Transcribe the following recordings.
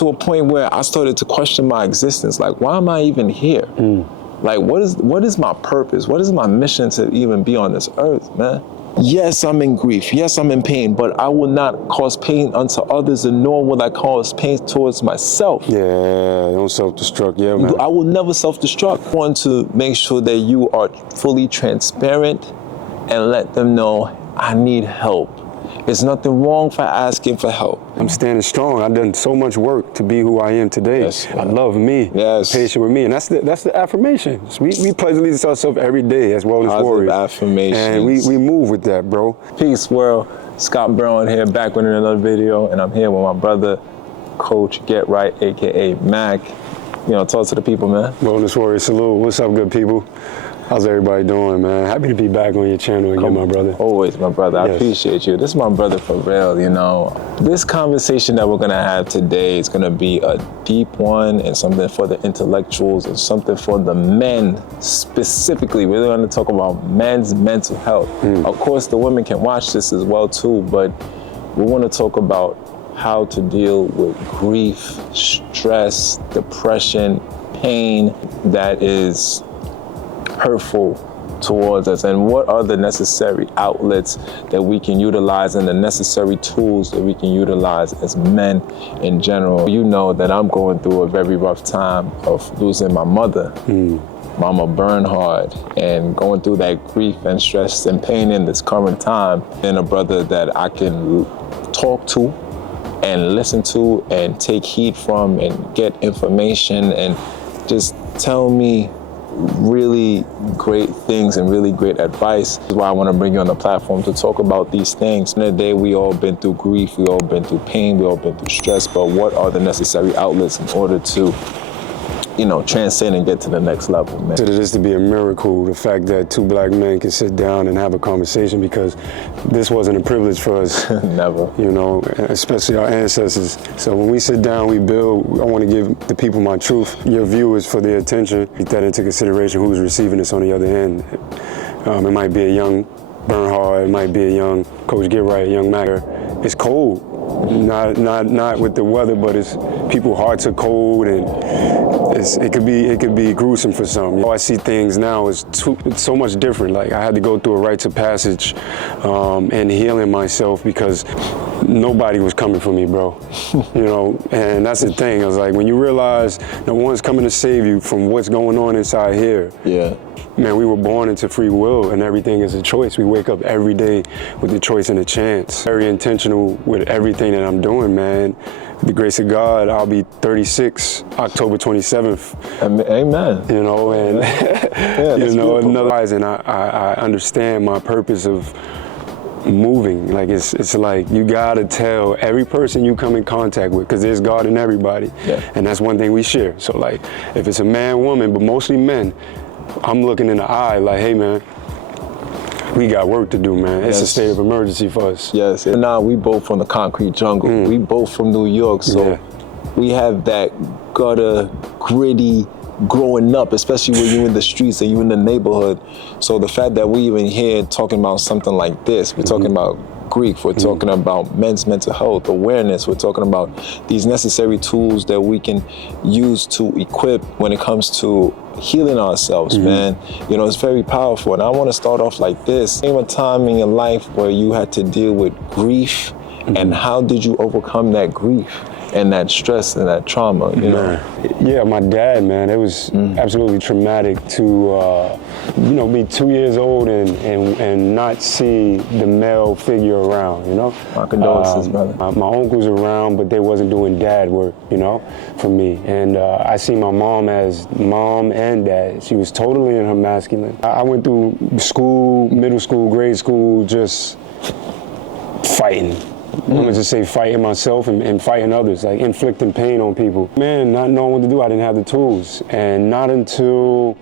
to a point where I started to question my existence. Like, why am I even here? Like, what is my purpose? What is my mission to even be on this earth, man? Yes, I'm in grief. Yes, I'm in pain, but I will not cause pain unto others, and nor will I cause pain towards myself. Yeah, don't self-destruct, yeah, man. I will never self-destruct. I want to make sure that you are fully transparent and let them know I need help. There's nothing wrong for asking for help. I'm standing strong. I've done so much work to be who I am today. Yes, I love me, patient with me, and that's the affirmations. We pledge allegiance to ourselves every day as well as warriors. Affirmations. And we move with that, bro. Peace, world. Scott Burnhard here, back with another video, and I'm here with my brother, Coach Get Right, aka Mack. You know, talk to the people, man. Wellness Warrior, salute. What's up, good people? How's everybody doing, man? Happy to be back on your channel again, my brother. Always, my brother. I appreciate you. This is my brother for real, you know. This conversation that we're going to have today is going to be a deep one and something for the intellectuals and something for the men specifically. We're going to talk about men's mental health. Of course, the women can watch this as well, too, but we want to talk about how to deal with grief, stress, depression, pain that is hurtful towards us, and what are the necessary outlets that we can utilize and the necessary tools that we can utilize as men in general. You know that I'm going through a very rough time of losing my mother, Mama Burnhard, and going through that grief and stress and pain in this current time, and a brother that I can talk to and listen to and take heed from and get information and just tell me really great things and really great advice. This is why I want to bring you on the platform to talk about these things. In the day, we all been through grief, we all been through pain, we all been through stress, but what are the necessary outlets in order to, you know, transcend and get to the next level, man? Consider this to be a miracle, the fact that two black men can sit down and have a conversation, because this wasn't a privilege for us. Never. You know, especially our ancestors. So when we sit down, we build. I want to give the people my truth. Your viewers, for their attention, take that into consideration, who's receiving this on the other end. It might be a young Burnhard, it might be a young Coach Get Right, a young Mack. It's cold. Not with the weather, but it's people's hearts are cold, and it could be gruesome for some. You know, I see things now it's so much different. Like, I had to go through a rites of passage and healing myself, because nobody was coming for me, bro. You know, and that's the thing. I was like, when you realize no one's coming to save you from what's going on inside here. Yeah. Man, we were born into free will, and everything is a choice. We wake up every day with a choice and a chance. Very intentional with everything that I'm doing, man. With the grace of God, I'll be 36 October 27th. Amen. You know, and you know, another, and I understand my purpose of moving. Like, it's like you gotta tell every person you come in contact with, because there's God in everybody. And that's one thing we share. So, like, if it's a man, woman, but mostly men, I'm looking in the eye like, hey, man, we got work to do, man. It's a state of emergency for us. Yes, and now we both from the concrete jungle. We both from New York, so we have that gutter, gritty growing up, especially when you're in the streets and you're in the neighborhood. So the fact that we even here talking about something like this, we're talking about grief, we're talking about men's mental health awareness, we're talking about these necessary tools that we can use to equip when it comes to healing ourselves, man. You know, it's very powerful. And I want to start off like this. Name a time in your life where you had to deal with grief, and how did you overcome that grief and that stress and that trauma, you know? Yeah, my dad, man, it was absolutely traumatic to, you know, be 2 years old and not see the male figure around, you know? My condolences, brother. My uncles around, but they wasn't doing dad work, you know, for me. And I see my mom as mom and dad. She was totally in her masculine. I went through school, middle school, grade school, just fighting. I'm gonna just say fighting myself and fighting others, like inflicting pain on people. Man, not knowing what to do, I didn't have the tools. And not until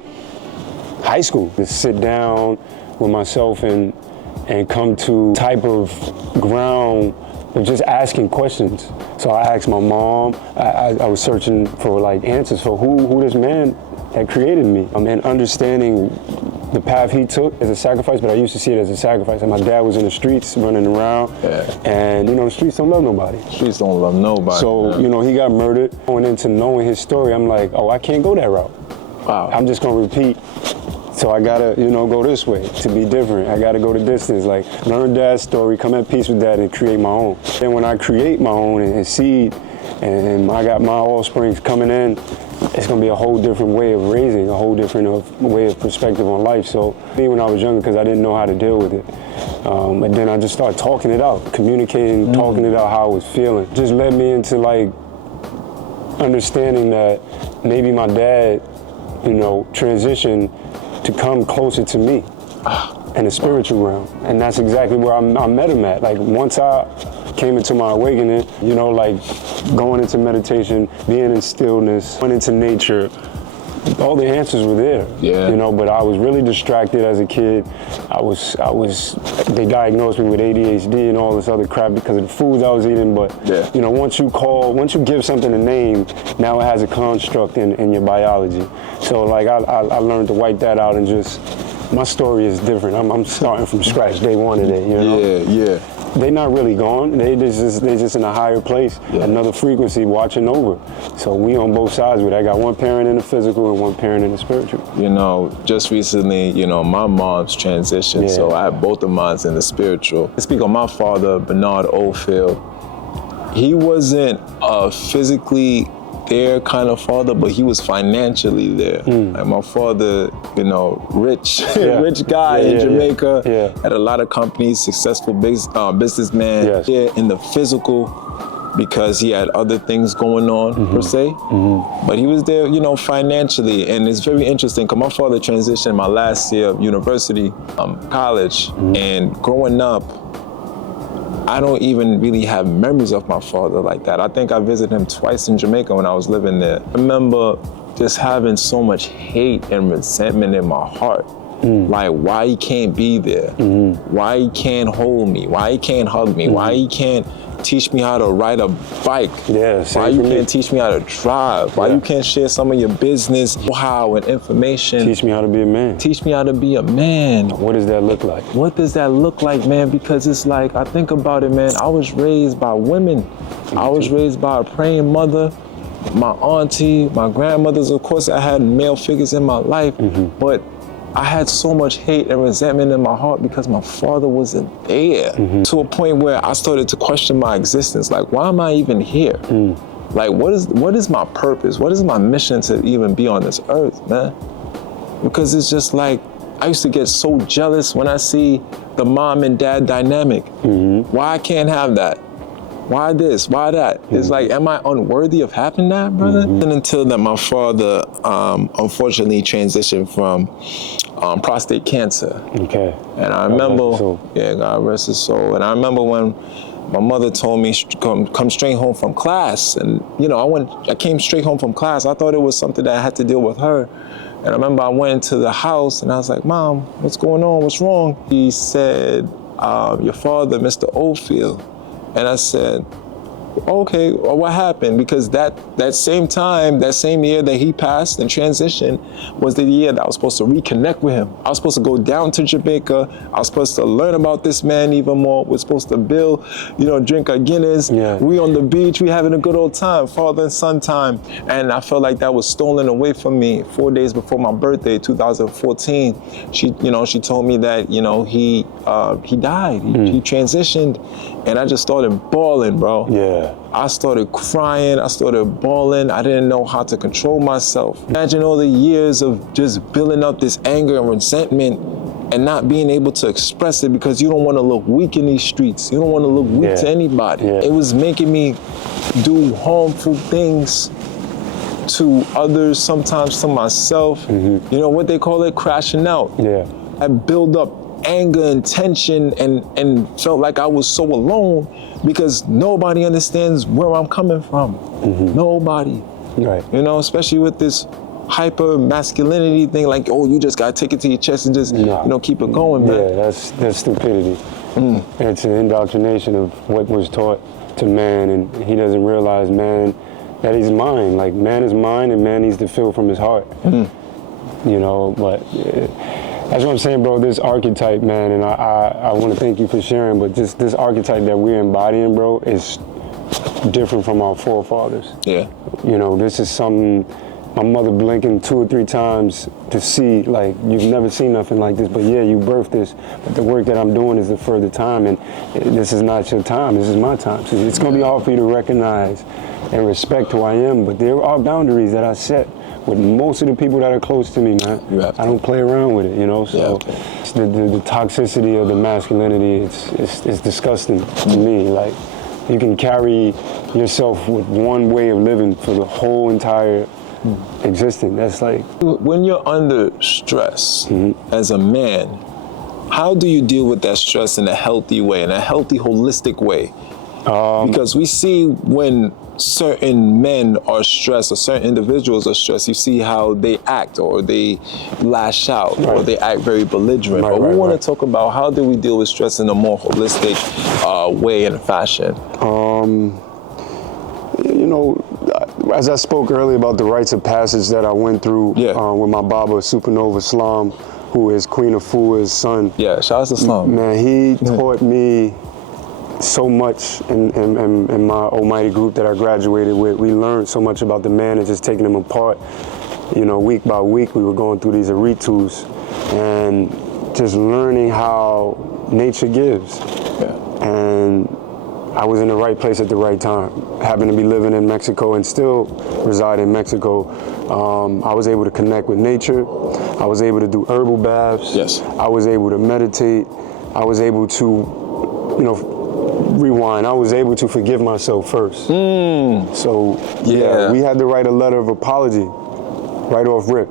high school to sit down with myself and come to type of ground but just asking questions. So I asked my mom, I was searching for like answers for who this man that created me. And understanding the path he took as a sacrifice, but I used to see it as a sacrifice. And my dad was in the streets running around, and you know, the streets don't love nobody. Streets don't love nobody. So, you know, he got murdered. Going into knowing his story, I'm like, oh, I can't go that route. Wow. I'm just gonna repeat. So I gotta, you know, go this way to be different. I gotta go the distance, like learn dad's story, come at peace with that and create my own. Then when I create my own and seed, and I got my offsprings coming in, it's gonna be a whole different way of raising, a whole different way of perspective on life. So me when I was younger, because I didn't know how to deal with it. And then I just started talking it out, communicating, talking it out how I was feeling. Just led me into like understanding that maybe my dad, you know, transitioned to come closer to me in the spiritual realm. And that's exactly where I met him at. Like once I came into my awakening, you know, like going into meditation, being in stillness, went into nature, all the answers were there. Yeah. You know, but I was really distracted as a kid. They diagnosed me with ADHD and all this other crap because of the foods I was eating. But, you know, once you give something a name, now it has a construct in your biology. So like I learned to wipe that out and just, my story is different. I'm starting from scratch, day one today, you know? Yeah. They're not really gone. They're just in a higher place, another frequency watching over. So we on both sides with it. I got one parent in the physical and one parent in the spiritual. You know, just recently, you know, my mom's transitioned, so I have both of mine in the spiritual. I speak on my father, Bernhard. He wasn't physically there kind of father, but he was financially there. Like my father, you know, rich guy in Jamaica, had a lot of companies, successful businessman. Yeah, in the physical, because he had other things going on per se, but he was there, you know, financially. And it's very interesting because my father transitioned my last year of university, college, and growing up, I don't even really have memories of my father like that. I think I visited him twice in Jamaica when I was living there. I remember just having so much hate and resentment in my heart. Like why he can't be there, why he can't hold me, why he can't hug me, why he can't teach me how to ride a bike, why you can't teach me how to drive, why you can't share some of your business, know-how and information. Teach me how to be a man. Teach me how to be a man. What does that look like? What does that look like, man? Because it's like, I think about it, man, I was raised by women. I was raised by a praying mother, my auntie, my grandmothers. Of course, I had male figures in my life, but I had so much hate and resentment in my heart because my father wasn't there, to a point where I started to question my existence. Like, why am I even here? Like, what is my purpose? What is my mission to even be on this earth, man? Because it's just like, I used to get so jealous when I see the mom and dad dynamic. Why I can't have that? Why this? Why that? It's like, am I unworthy of having that, brother? And until that my father unfortunately transitioned from prostate cancer. And I remember, God rest his soul. And I remember when my mother told me come straight home from class, and you know, I came straight home from class. I thought it was something that I had to deal with her. And I remember I went into the house and I was like, Mom, what's going on? What's wrong? He said, your father, Mr. Oldfield. And I said, okay, well, what happened? Because that same time, that same year that he passed and transitioned was the year that I was supposed to reconnect with him. I was supposed to go down to Jamaica. I was supposed to learn about this man even more. We're supposed to build, you know, drink a Guinness. We on the beach, we having a good old time, father and son time. And I felt like that was stolen away from me 4 days before my birthday, 2014. She told me that, you know, he died, he transitioned. And I just started bawling, bro. I started crying, I started bawling. I didn't know how to control myself. Imagine all the years of just building up this anger and resentment and not being able to express it because you don't want to look weak in these streets. You don't want to look weak to anybody. It was making me do harmful things to others, sometimes to myself. You know what they call it? Crashing out. I build up anger and tension and felt like I was so alone because nobody understands where I'm coming from. Nobody. You know, especially with this hyper masculinity thing, like, oh, you just gotta take it to your chest and just, you know, keep it going, man. That's stupidity. It's an indoctrination of what was taught to man, and he doesn't realize, man, that he's mine. Like, man is mine, and man needs to feel from his heart. You know, but that's what I'm saying, bro. This archetype, man, and I want to thank you for sharing, but just this archetype that we're embodying, bro, is different from our forefathers. Yeah. You know, this is something my mother blinking 2 or 3 times to see, like, you've never seen nothing like this, but yeah, you birthed this, but the work that I'm doing is the further time, and this is not your time, this is my time. So it's going to be hard for you to recognize and respect who I am, but there are boundaries that I set with most of the people that are close to me, man. I don't play around with it, you know, so the toxicity of the masculinity, it's disgusting to me. Like, you can carry yourself with one way of living for the whole entire existence. That's like, when you're under stress as a man, how do you deal with that stress in a healthy way, in a healthy, holistic way? Because we see when certain men are stressed or certain individuals are stressed, you see how they act, or they lash out, or they act very belligerent. But we want to talk about, how do we deal with stress in a more holistic way and fashion? You know, as I spoke earlier about the rites of passage that I went through with my Baba, Supernova Islam, who is Queen of Fua's son. Yeah, shout out to Islam. Man, he taught me so much in my almighty group that I graduated with. We learned so much about the man and just taking him apart. You know, week by week, we were going through these ritus and just learning how nature gives. And I was in the right place at the right time. Happened to be living in Mexico and still reside in Mexico. I was able to connect with nature. I was able to do herbal baths. I was able to meditate. I was able to, you know, rewind. I was able to forgive myself first. So yeah, we had to write a letter of apology right off rip.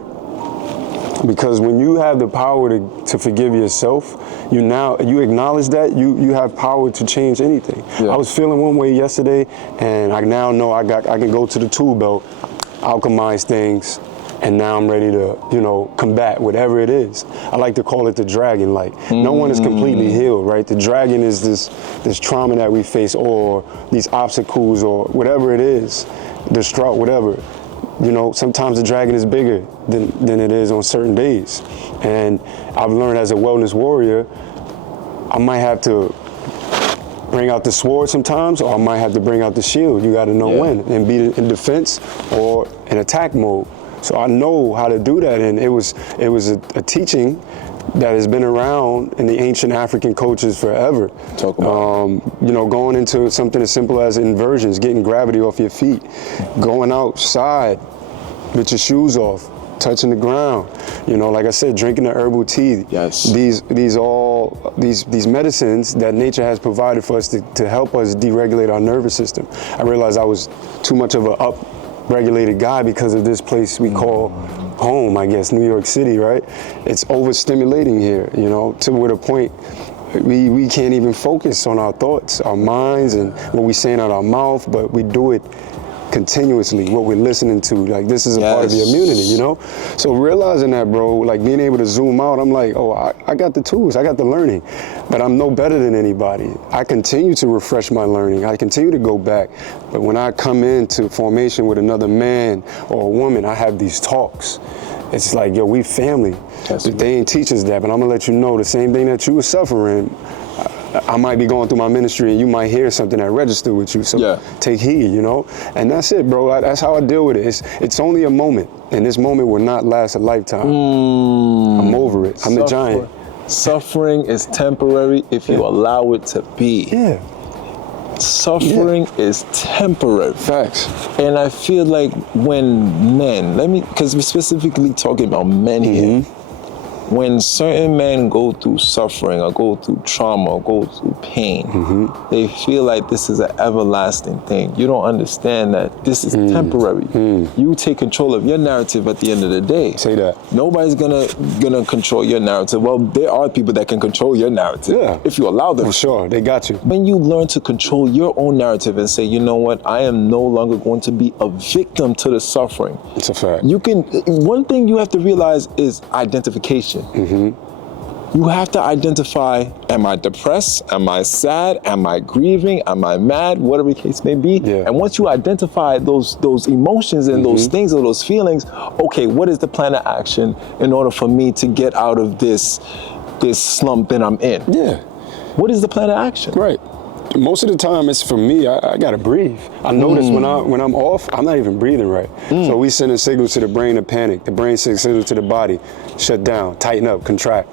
Because when you have the power to forgive yourself, you acknowledge that, you have power to change anything. I was feeling one way yesterday, and I now know I can go to the tool belt, alchemize things, and now I'm ready to, you know, combat whatever it is. I like to call it the dragon. Like, no one is completely healed, right? The dragon is this trauma that we face, or these obstacles, or whatever it is, distraught, whatever. You know, sometimes the dragon is bigger than it is on certain days. And I've learned as a wellness warrior, I might have to bring out the sword sometimes, or I might have to bring out the shield. You got to know when, and be in defense or in attack mode. So I know how to do that, and it was a teaching that has been around in the ancient African cultures forever. Talk about you know, going into something as simple as inversions, getting gravity off your feet, going outside with your shoes off, touching the ground. You know, like I said, drinking the herbal tea. These medicines that nature has provided for us to help us deregulate our nervous system. I realized I was too much of an up-regulated guy because of this place we call home, I guess, New York City, right? It's overstimulating here, you know, to where the point we can't even focus on our thoughts, our minds, and what we're saying out our mouth, but we do it continuously, what we're listening to. Like, this is a part of the immunity, you know? So realizing that, bro, like being able to zoom out, I'm like, oh, I got the tools, I got the learning, but I'm no better than anybody. I continue to refresh my learning. I continue to go back. But when I come into formation with another man or a woman, I have these talks. It's like, yo, we family. They ain't teach us that, but I'm gonna let you know the same thing that you were suffering. I might be going through my ministry and you might hear something that registered with you, so take heed, you know? And that's it, bro. That's how I deal with it. It's only a moment, and this moment will not last a lifetime. I'm over it. I'm the giant. Suffering is temporary if you allow it to be. Suffering is temporary. Facts. And I feel like when men, because we're specifically talking about men here, when certain men go through suffering or go through trauma or go through pain, they feel like this is an everlasting thing. You don't understand that this is temporary. You take control of your narrative at the end of the day. Say that. Nobody's gonna control your narrative. Well, there are people that can control your narrative if you allow them. For sure, they got you. When you learn to control your own narrative and say, you know what, I am no longer going to be a victim to the suffering. It's a fact. You can. One thing you have to realize is identification. You have to identify, am I depressed? Am I sad? Am I grieving? Am I mad? Whatever the case may be. Yeah. And once you identify those emotions and those things or those feelings, okay, what is the plan of action in order for me to get out of this slump that I'm in? Yeah. What is the plan of action? Right. Most of the time, it's for me. I gotta breathe. I notice when I'm off, I'm not even breathing right. So we send a signal to the brain to panic. The brain sends a signal to the body, shut down, tighten up, contract.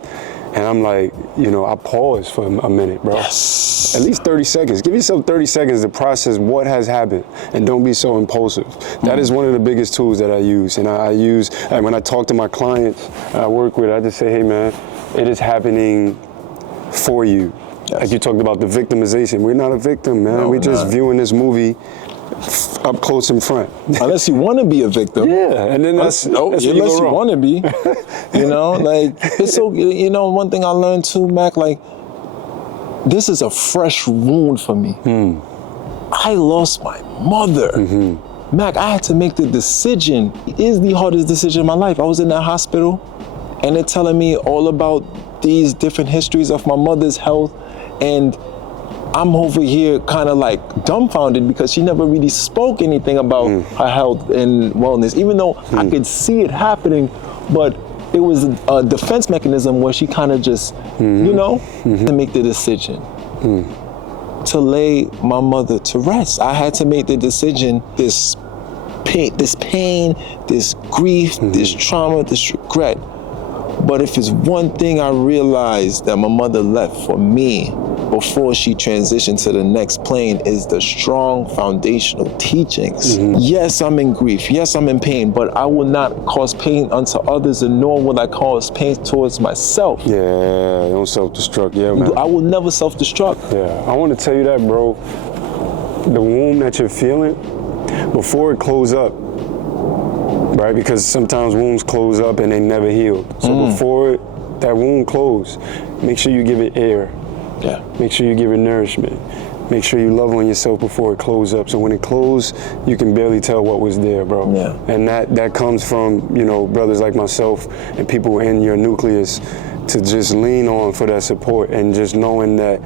And I'm like, I pause for a minute, bro. Yes. At least 30 seconds. Give yourself 30 seconds to process what has happened, and don't be so impulsive. That is one of the biggest tools that I use. And I use, and when I talk to my clients I work with, I just say, hey man, it is happening for you. Yes. Like you talked about the victimization. We're not a victim, man. No, we're just not. viewing this movie up close in front. Unless you want to be a victim. Yeah, and then that's unless you want to be. Like, it's so, one thing I learned too, Mac, like, this is a fresh wound for me. I lost my mother. Mac, I had to make the decision. It is the hardest decision of my life. I was in that hospital, and they're telling me all about these different histories of my mother's health, and I'm over here kind of like dumbfounded because she never really spoke anything about her health and wellness, even though I could see it happening, but it was a defense mechanism where she kind of just, to make the decision to lay my mother to rest. I had to make the decision, this pain, this grief, this trauma, this regret. But if it's one thing I realized that my mother left for me before she transitioned to the next plane is the strong foundational teachings. Yes, I'm in grief. Yes, I'm in pain, but I will not cause pain unto others, and nor will I cause pain towards myself. Yeah, don't self-destruct. Yeah, man. I will never self-destruct. Yeah, I want to tell you that, bro. The wound that you're feeling, before it close up, right? Because sometimes wounds close up and they never heal. So before that wound close, make sure you give it air. Yeah. Make sure you give it nourishment. Make sure you love on yourself before it closes up. So when it closed, you can barely tell what was there, bro. Yeah. And that comes from, brothers like myself and people in your nucleus to just lean on for that support, and just knowing that,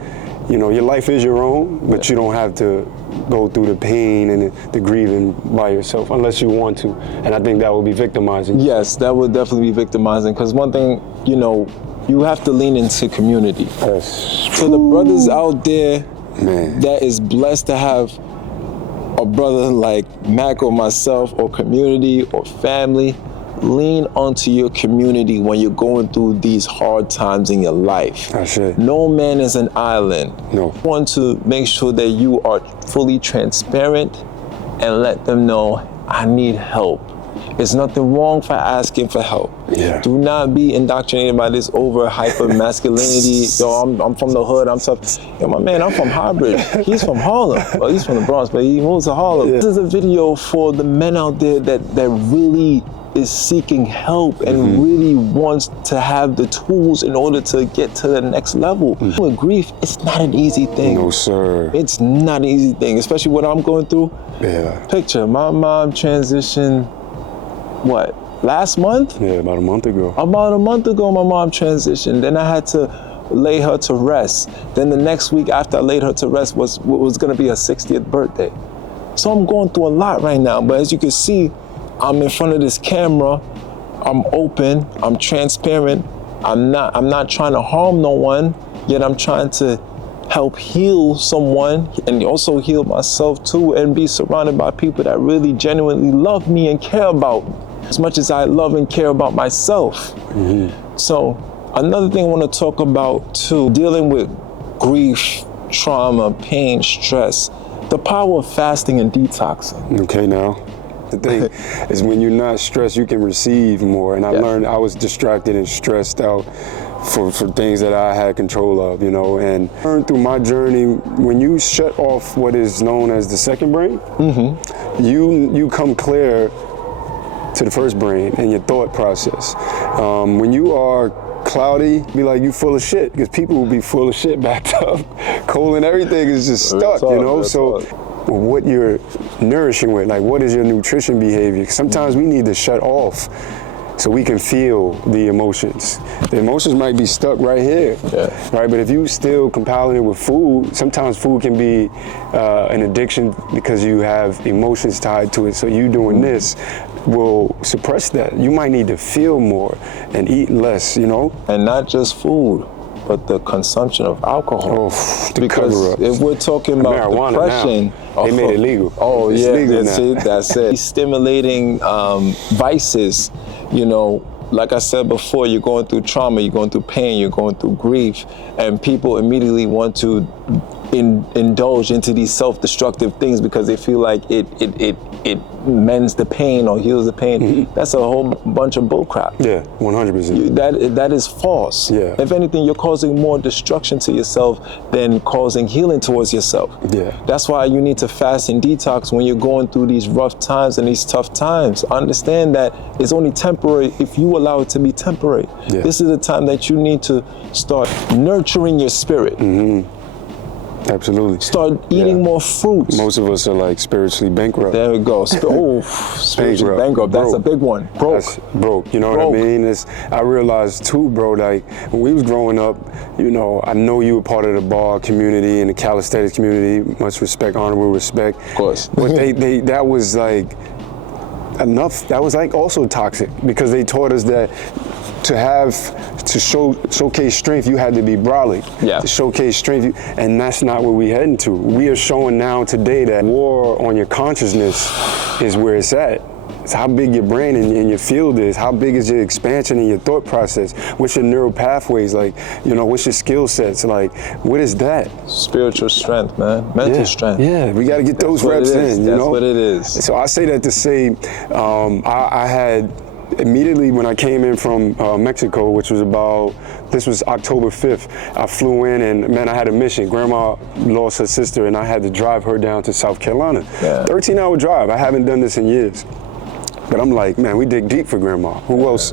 your life is your own, but you don't have to go through the pain and the grieving by yourself unless you want to. And I think that would be victimizing. Yes, that would definitely be victimizing, because one thing, you have to lean into community. Yes. So the brothers out there, man, that is blessed to have a brother like Mack or myself, or community or family, lean onto your community when you're going through these hard times in your life. That's it. No man is an island. No. You want to make sure that you are fully transparent and let them know, I need help. There's nothing wrong for asking for help. Yeah. Do not be indoctrinated by this over hyper masculinity. Yo, I'm from the hood, I'm tough. Yo, my man, I'm from Highbridge. He's from Harlem. Well, he's from the Bronx, but he moves to Harlem. Yeah. This is a video for the men out there that really is seeking help and really wants to have the tools in order to get to the next level. With grief, it's not an easy thing. No, sir. It's not an easy thing, especially what I'm going through. Yeah. Picture, my mom transitioned, last month? Yeah, about a month ago. About a month ago, my mom transitioned. Then I had to lay her to rest. Then the next week after I laid her to rest was gonna be her 60th birthday. So I'm going through a lot right now, but as you can see, I'm in front of this camera, I'm open, I'm transparent, I'm not trying to harm no one, yet I'm trying to help heal someone and also heal myself too, and be surrounded by people that really genuinely love me and care about me as much as I love and care about myself. So another thing I want to talk about too, dealing with grief, trauma, pain, stress, the power of fasting and detoxing. Okay, now. The thing is, when you're not stressed, you can receive more. And I learned I was distracted and stressed out for things that I had control of, and learned through my journey, when you shut off what is known as the second brain, you come clear to the first brain and your thought process. When you are cloudy, be like you full of shit, because people will be full of shit backed up. Coal and everything is just stuck, So what you're nourishing with, like what is your nutrition behavior? Sometimes we need to shut off so we can feel the emotions. The emotions might be stuck right here, right? But if you still compiling it with food, sometimes food can be an addiction because you have emotions tied to it. So you doing this will suppress that. You might need to feel more and eat less, you know? And not just food, but the consumption of alcohol. Because if we're talking about depression, they made it legal. Oh, it's yeah, legal that's it. Stimulating vices, you know, like I said before, you're going through trauma, you're going through pain, you're going through grief, and people immediately want to indulge into these self-destructive things because they feel like it mends the pain or heals the pain. That's a whole bunch of bullcrap. Yeah, 100%. That is false. Yeah. If anything, you're causing more destruction to yourself than causing healing towards yourself. Yeah. That's why you need to fast and detox when you're going through these rough times and these tough times. Understand that it's only temporary if you allow it to be temporary. Yeah. This is the time that you need to start nurturing your spirit. Absolutely. Start eating more fruits. Most of us are like spiritually bankrupt. There we go. Spiritually bankrupt. That's a big one. Broke. That's broke. You know what I mean? I realized too, bro, like when we was growing up, you know, I know you were part of the bar community and the calisthenics community. Much respect, honorable respect. Of course. But that was like enough. That was like also toxic because they taught us that to showcase strength, you had to be brolic. Yeah. To showcase strength, and that's not what we heading to. We are showing now today that war on your consciousness is where it's at. It's how big your brain and your field is. How big is your expansion in your thought process? What's your neural pathways like? You know, what's your skill sets like? What is that? Spiritual strength, man. Mental strength. Yeah, we got to get those reps in. You know, that's what it is. So I say that to say, I had. Immediately when I came in from Mexico, which was this was October 5th, I flew in and man, I had a mission. Grandma lost her sister and I had to drive her down to South Carolina. 13-hour drive. I haven't done this in years. But I'm like, man, we dig deep for grandma. Who else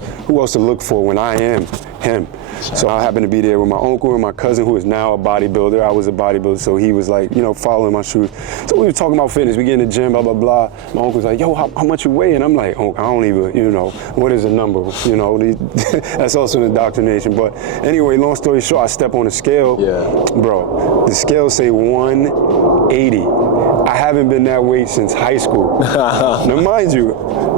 to look for when I am him? So I happened to be there with my uncle and my cousin, who is now a bodybuilder. I was a bodybuilder, so he was like, you know, following my shoes. So we were talking about fitness. We get in the gym, blah, blah, blah. My uncle's like, yo, how much you weigh? And I'm like, oh, I don't even, you know, what is a number? You know, that's also an indoctrination. But anyway, long story short, I step on the scale. Yeah. Bro, the scale say 180. I haven't been that weight since high school. Now, mind you,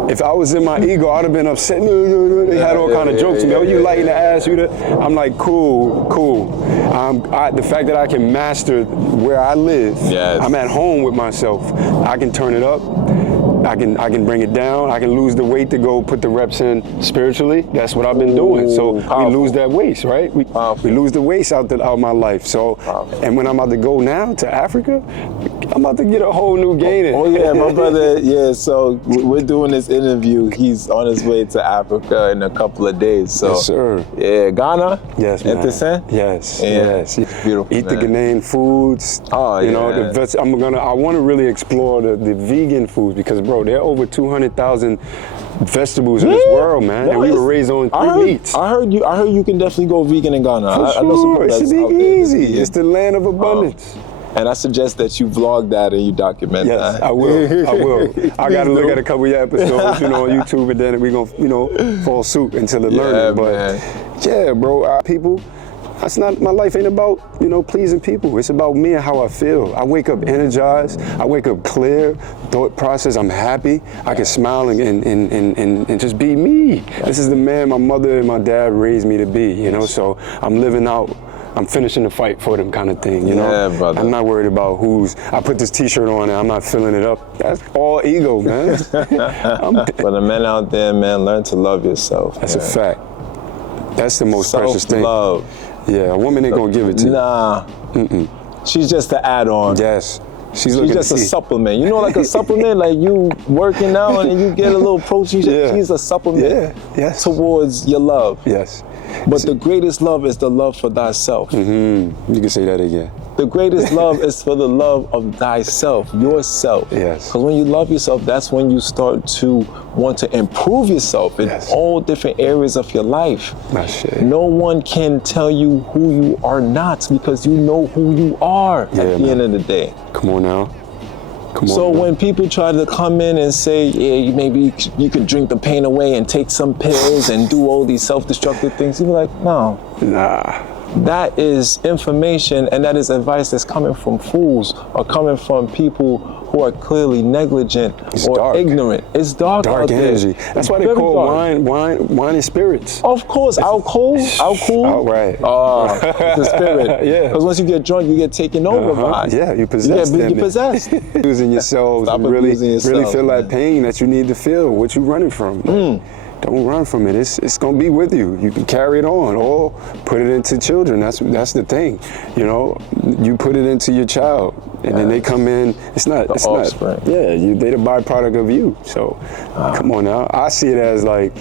if I was in my ego, I'd have been upset. No. They had all kind of jokes. You know, you light in the ass, I'm like, cool. The fact that I can master where I live, I'm at home with myself. I can turn it up. I can bring it down. I can lose the weight to go put the reps in spiritually. That's what I've been doing. So we lose that waste, right? We lose the waste out of my life. So, and when I'm about to go now to Africa, I'm about to get a whole new gain in. Oh yeah, my brother. Yeah, so we're doing this interview. He's on his way to Africa in a couple of days. So, yes, sir. Yeah, Ghana. Yes, man. Yes. It's beautiful. Eat the Ghanaian foods. Oh, you know, I want to really explore the vegan foods because, bro, there are over 200,000 vegetables in this world, man. And we were raised on three meats. I heard you can definitely go vegan in Ghana. For sure. It should be easy. It's the land of abundance. And I suggest that you vlog that and you document that. Yes, I will. I got to look at a couple of your episodes, you know, on YouTube, and then we're going to, you know, fall suit into the learning. But yeah, bro, people, that's not, my life ain't about, you know, pleasing people. It's about me and how I feel. I wake up energized. I wake up clear, thought process. I'm happy. I can smile and just be me. This is the man my mother and my dad raised me to be, you know, so I'm living out. I'm finishing the fight for them kind of thing, you know? Yeah, brother. I'm not worried about I put this t-shirt on and I'm not filling it up. That's all ego, man. For the men out there, man, learn to love yourself. That's a fact. That's the most precious thing. Self-love. Yeah, a woman ain't gonna give it to you. Nah. She's just the add-on. Yes. She's just a supplement. You know, like a supplement, like you working out and you get a little protein. She's a supplement towards your love. Yes. But the greatest love is the love for thyself. You can say that again. The greatest love is for the love of thyself, yourself. Yes. Because when you love yourself, that's when you start to want to improve yourself in all different areas of your life. No one can tell you who you are not because you know who you are at the end of the day. Come on now. So when people try to come in and say, yeah, maybe you could drink the pain away and take some pills and do all these self-destructive things, you're like, no. Nah. That is information and that is advice that's coming from fools or coming from people who are clearly negligent or ignorant. It's dark out there. Energy. That's why they call wine and spirits. Of course, alcohol. Right. It's the spirit. Yeah. Because once you get drunk, you get taken over by. Yeah, you possessed. You're possessed. Losing yourselves and really feel that pain that you need to feel. What you running from? Don't run from it. It's gonna be with you. You can carry it on or put it into children. That's the thing. You know, you put it into your child, and then they come in. It's not. Yeah, they the byproduct of you. So, come on now. I see it as like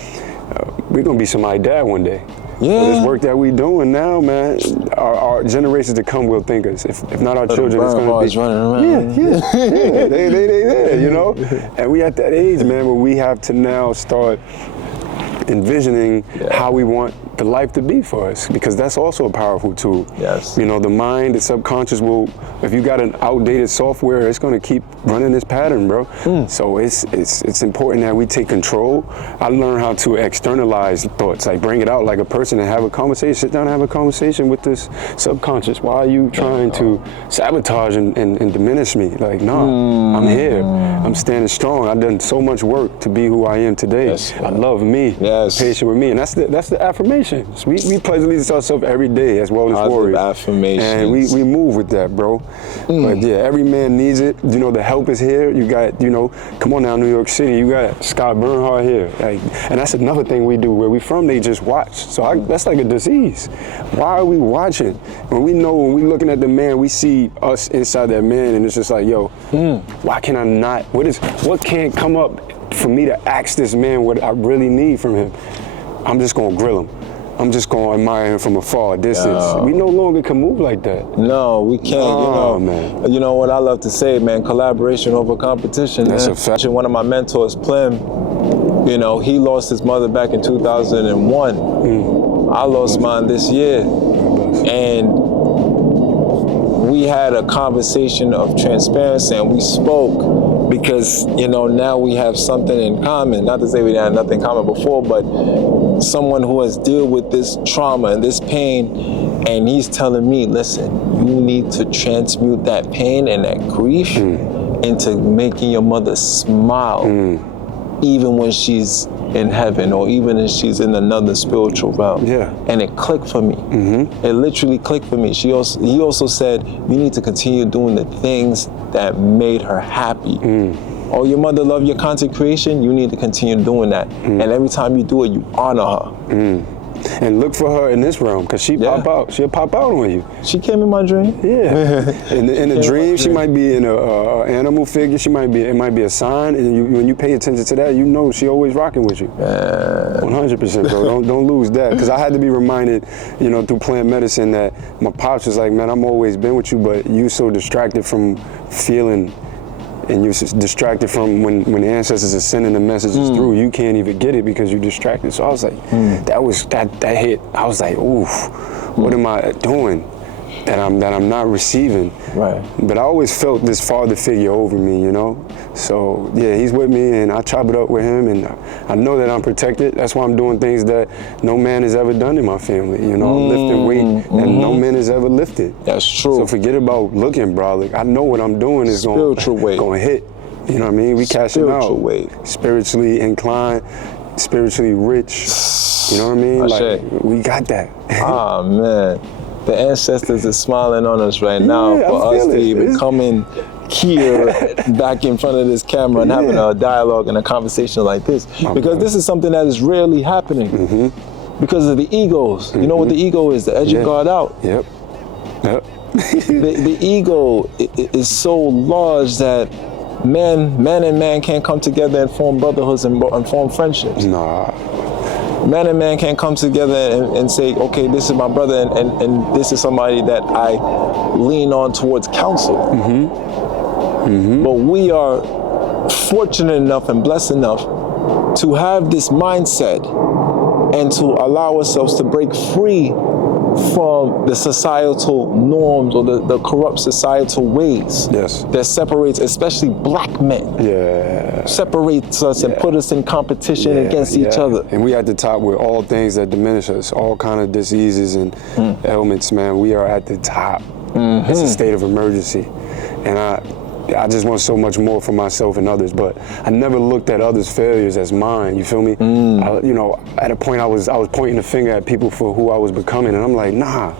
we're gonna be somebody's dad one day. Yeah. So this work that we doing now, man, our generations to come will thank us. If not our children, it's gonna be running around. Yeah. They there, you know. And we at that age, man, where we have to now start envisioning how we want the life to be for us, because that's also a powerful tool. Yes. You know, the mind, the subconscious will, if you got an outdated software, it's gonna keep running this pattern, bro. So it's important that we take control. I learned how to externalize thoughts, like bring it out like a person and have a conversation, sit down and have a conversation with this subconscious. Why are you trying to sabotage and diminish me? Like, no, I'm here. I'm standing strong. I've done so much work to be who I am today. Yes, I love me, patient with me, and that's the affirmation. We pledge allegiance to ourselves every day as well as warriors. Affirmations. And we move with that, bro. But yeah, every man needs it. You know, the help is here. You got, you know, come on now, New York City. You got Scott Burnhard here. Like, and that's another thing we do. Where we from, they just watch. So that's like a disease. Why are we watching? When we know, when we looking at the man, we see us inside that man, and it's just like, yo, why can I not? What can't come up for me to ask this man what I really need from him? I'm just gonna grill him. I'm just going to admire him from a far distance. We no longer can move like that. No, we can't. Oh, man. You know what I love to say, man? Collaboration over competition. That's a fact. One of my mentors, Plim, you know, he lost his mother back in 2001. I lost mine this year. And we had a conversation of transparency, and we spoke because, you know, now we have something in common. Not to say we had nothing in common before, but someone who has dealt with this trauma and this pain, and he's telling me, listen, you need to transmute that pain and that grief into making your mother smile, even when she's in heaven or even if she's in another spiritual realm. Yeah. And it clicked for me. It literally clicked for me. He also said, you need to continue doing the things that made her happy. Oh, your mother loved your content creation, you need to continue doing that. And every time you do it, you honor her. And look for her in this realm, because she'll pop out on you. She came in my dream. Yeah. in the dream, she might be in an animal figure. It might be a sign, and when you pay attention to that, you know she always rocking with you. 100%, bro. Don't lose that, because I had to be reminded, you know, through plant medicine that my pops was like, man, I'm always been with you, but you so distracted from feeling. And you're distracted from when the ancestors are sending the messages through, you can't even get it because you're distracted. So I was like, that hit. I was like, oof, what am I doing that I'm not receiving? Right. But I always felt this father figure over me, you know? So yeah, he's with me, and I chop it up with him, and I know that I'm protected. That's why I'm doing things that no man has ever done in my family, you know? I'm lifting weight that no man has ever lifted. That's true. So forget about looking, bro. Like, I know what I'm doing is going to hit. You know what I mean? We cashing out. Spiritual weight. Spiritually inclined, spiritually rich. You know what I mean? Like, we got that. Ah, man. The ancestors are smiling on us right now for us to even come in here back in front of this camera and having a dialogue and a conversation like this. Because this is something that is rarely happening because of the egos. You know what the ego is? The edge of guard out. Yep. The ego is so large that man and man can't come together and form brotherhoods and form friendships. Nah. Man and man can't come together and say, okay, this is my brother and this is somebody that I lean on towards counsel. But we are fortunate enough and blessed enough to have this mindset and to allow ourselves to break free from the societal norms or the corrupt societal ways. Yes. That separates, especially black men. Yeah. Separates us and put us in competition against each other. And we at the top with all things that diminish us, all kind of diseases and ailments, man. We are at the top. It's a state of emergency. And I just want so much more for myself and others, but I never looked at others' failures as mine, you feel me? At a point I was pointing the finger at people for who I was becoming, and I'm like, nah,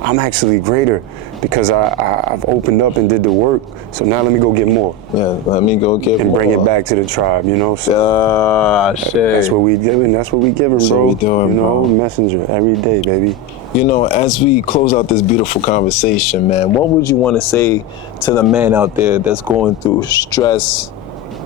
I'm actually greater because I've opened up and did the work, so now let me go get more. Yeah, let me go get more. And bring it back to the tribe, you know? So shit. That's what we giving, bro. What we doing, you know, bro. messenger every day, baby. You know, as we close out this beautiful conversation, man, what would you want to say to the man out there that's going through stress,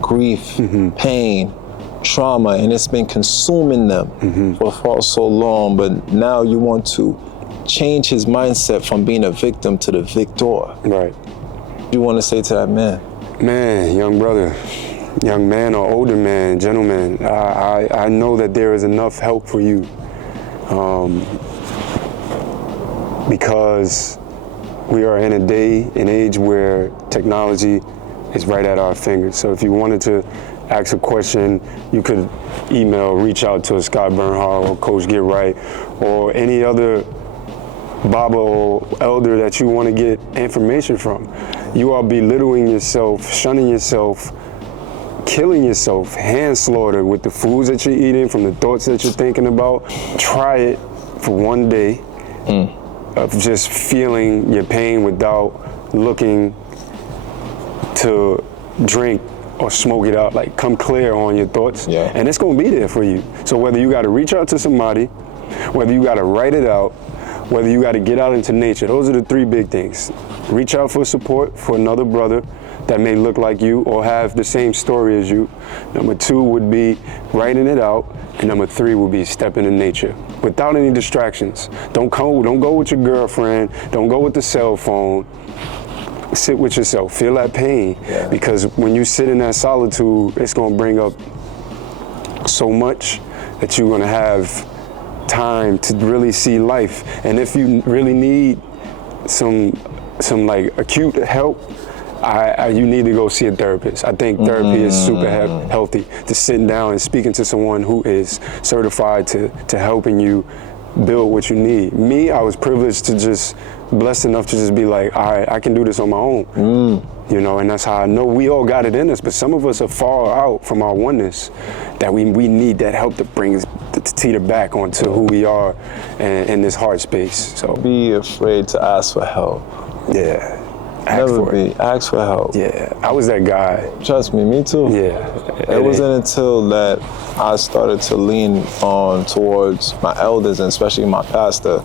grief, pain, trauma, and it's been consuming them for so long, but now you want to change his mindset from being a victim to the victor? Right. What do you want to say to that man? Man, young brother, young man or older man, gentleman, I know that there is enough help for you. Because we are in a day and age where technology is right at our fingers. So if you wanted to ask a question, you could reach out to Scott Burnhard or Coach Get Right or any other Baba or elder that you want to get information from. You are belittling yourself, shunning yourself, killing yourself, handslaughter with the foods that you're eating, from the thoughts that you're thinking about. Try it for one day. Of just feeling your pain without looking to drink or smoke it out. Like, come clear on your thoughts, and it's gonna be there for you. So whether you gotta reach out to somebody, whether you gotta write it out, whether you gotta get out into nature, those are the three big things. Reach out for support for another brother that may look like you or have the same story as you. Number two would be writing it out. And number three would be stepping in nature without any distractions. Don't go with your girlfriend. Don't go with the cell phone. Sit with yourself. Feel that pain. Because when you sit in that solitude, it's gonna bring up so much that you're gonna have time to really see life. And if you really need some like acute help, you need to go see a therapist. I think therapy is super healthy. Just sitting down and speaking to someone who is certified to helping you build what you need. Me, I was privileged to blessed enough to just be like, all right, I can do this on my own. You know, and that's how I know we all got it in us, but some of us are far out from our oneness that we need that help to bring us to teeter back onto who we are in this heart space. So be afraid to ask for help. Yeah. Ask for help. Yeah, I was that guy. Trust me too. Yeah. It wasn't until that I started to lean on towards my elders and especially my pastor.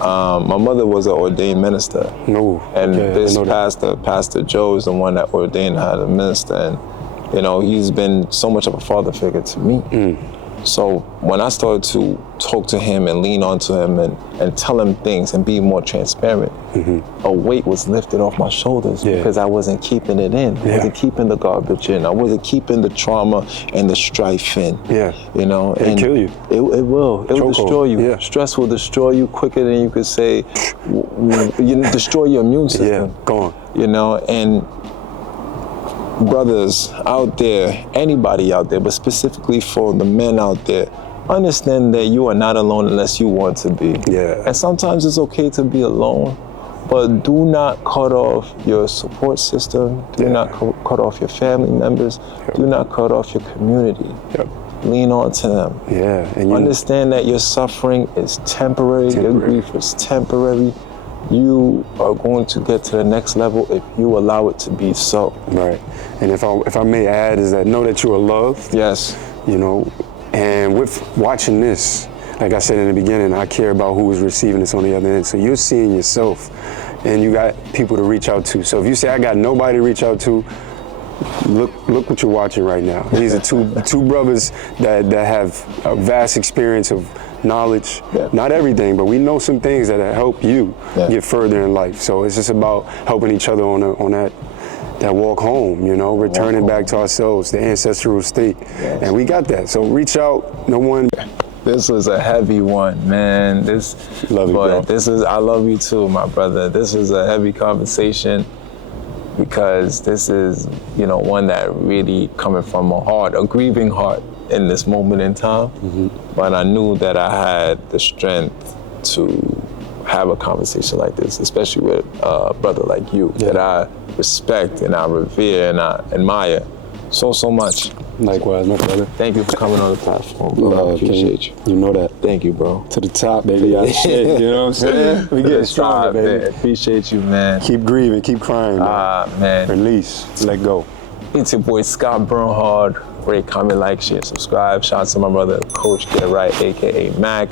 My mother was an ordained minister. This Pastor Joe is the one that ordained her to minister, and you know, he's been so much of a father figure to me. So when I started to talk to him and lean onto him and tell him things and be more transparent, a weight was lifted off my shoulders because I wasn't keeping it in. I wasn't keeping the garbage in. I wasn't keeping the trauma and the strife in. You know, it'll kill you. It will. It will destroy you. Stress will destroy you quicker than you could say. You destroy your immune system. Go on. You know, and brothers out there, anybody out there, but specifically for the men out there, understand that you are not alone unless you want to be. And sometimes it's okay to be alone, but do not cut off your support system. Do not cut off your family members. Do not cut off your community. Lean on to them. And understand that your suffering is temporary. Your grief is temporary. You are going to get to the next level if you allow it to be so. Right. And if I may add, is that know that you are loved. You know, and with watching this, like I said in the beginning, I care about who is receiving this on the other end. So you're seeing yourself, and you got people to reach out to. So if you say I got nobody to reach out to, look what you're watching right now. These are two brothers that have a vast experience of knowledge, not everything, but we know some things that help you get further in life. So it's just about helping each other on that walk home, you know, returning back to ourselves, the ancestral state. And we got that. So reach out. No one This was a heavy one, man. Love you, bro. I love you too, my brother. This was a heavy conversation because this is, one that really coming from a grieving heart in this moment in time. But I knew that I had the strength to have a conversation like this, especially with a brother like you that I respect and I revere and I admire so much. Likewise, my brother. Thank you for coming on the platform, bro. I appreciate you. You know that. Thank you, bro. To the top, baby. Shit, you know what I'm saying? We get stronger, baby. Man. Appreciate you, man. Keep grieving, keep crying, man. Release, let go. It's your boy Scott Burnhard. Rate, comment, like, share, subscribe. Shout out to my brother, Coach Get Right, aka Mack.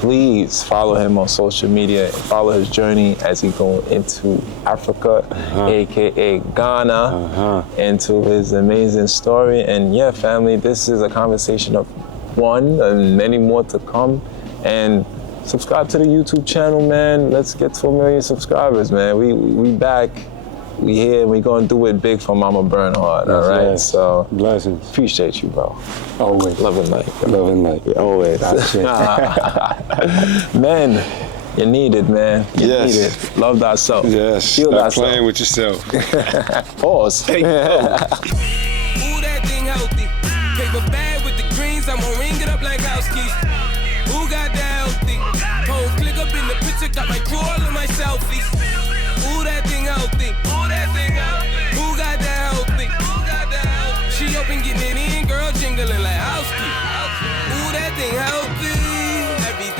Please follow him on social media and follow his journey as he goes into Africa, aka Ghana, into his amazing story. And yeah, family, this is a conversation of one and many more to come. And subscribe to the YouTube channel, man. Let's get to 1 million subscribers, man. We back. We here, we gonna do it big for Mama Burnhard, all right? Yes. So, blessings. Appreciate you, bro. Always. Love and light. Love and light. Yeah, always. Man, you need it, man. You need it. Love thyself. Yes. Feel Stop thyself. playing with yourself. Pause. Ooh, that thing healthy. Paper bag with the greens, I'm gonna ring it up like house keys. Who got that healthy? Phone click up in the picture, got my crew all in my selfies. Ooh, that thing healthy. Ooh, that thing healthy. Who got that healthy? Who got that healthy? She open getting it in, girl jingling like house key. Ooh, that thing healthy.